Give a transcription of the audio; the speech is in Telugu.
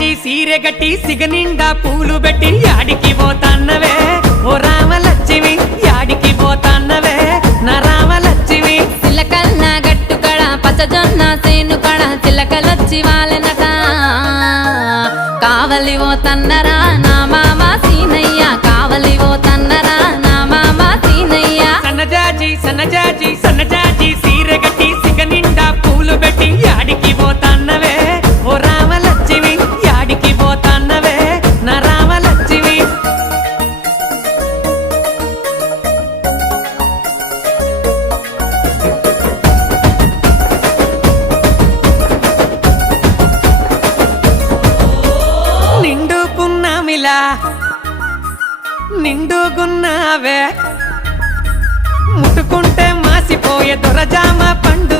జాజి సీరె గట్టి సిగనిండా పూలు పెట్టి యాడికి పోతాన్నవే ఓ రామలక్ష్మి యాడికి పోతాన్నవే నా రామలక్ష్మి చిలకల్ల గట్టు కడ పచ్చజొన్న సేను కడ చిలకలొచ్చి వాలెనట కావలి ఓ తన్నరా నా మామ సీనయ్య కావలి ఓ తన్నరా నా మామ సీనయ్య సన్నజాజి సీరె గట్టి సిగనిండా పూలు పెట్టి యాడికి పోతాన్నవే ఓ రామలక్ష్మి యాడికి పోతాన్నవే నా రామలక్ష్మి నిండుకున్నావే ముట్టుకుంటే మాసిపోయే దొరజామ పండు